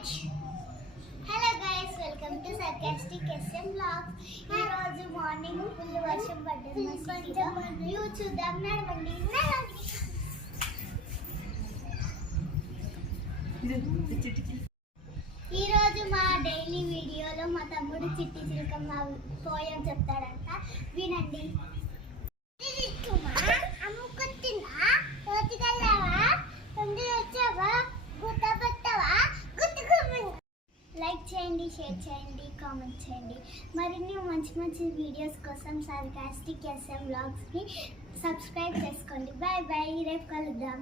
Hello guys, welcome to sarcastic SM vlogs. ఈ రోజు morning full వర్షం పడ్డది. కొంచెం వ్యూ చూద్దాం. నడవండి. ఈ రోజు మా డైలీ వీడియోలో మా తమ్ముడు చిట్టి చిలకమ్మ పోయం చెప్తాడంట, వినండి. లైక్ చేయండి, షేర్ చేయండి, కామెంట్ చేయండి. మరిన్ని మంచి మంచి వీడియోస్ కోసం సర్కాస్టిక్ SM వ్లాగ్స్ని సబ్స్క్రైబ్ చేసుకోండి. బాయ్ బాయ్, రేపు కలుద్దాం.